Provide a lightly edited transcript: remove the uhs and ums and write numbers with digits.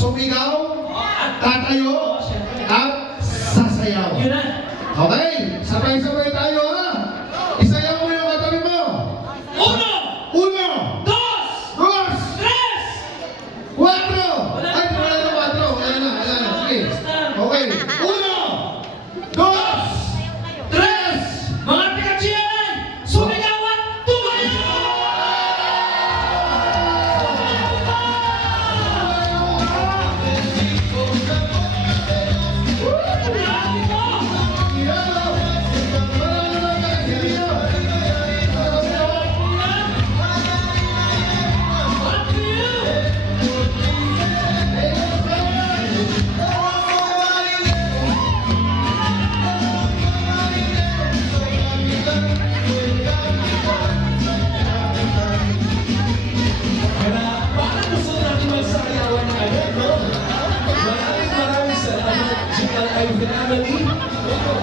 sumigaw, tatayo, at sasayaw. Yun na. Okay, sabay-sabay tayo ha. Isayaw mo yung katabi mo. Uno! Uno, Dos! dos, Tres! cuatro. Ay, wala na cuatro. Wala na. Sige. Okay. Uno, dos, tres. Mga Pikachian! Sumigawan! Tumayo! Grabe mo! Up to you! Bakit gusto natin magsayawan ng ano, no? Maraming salamat, General Ay Family.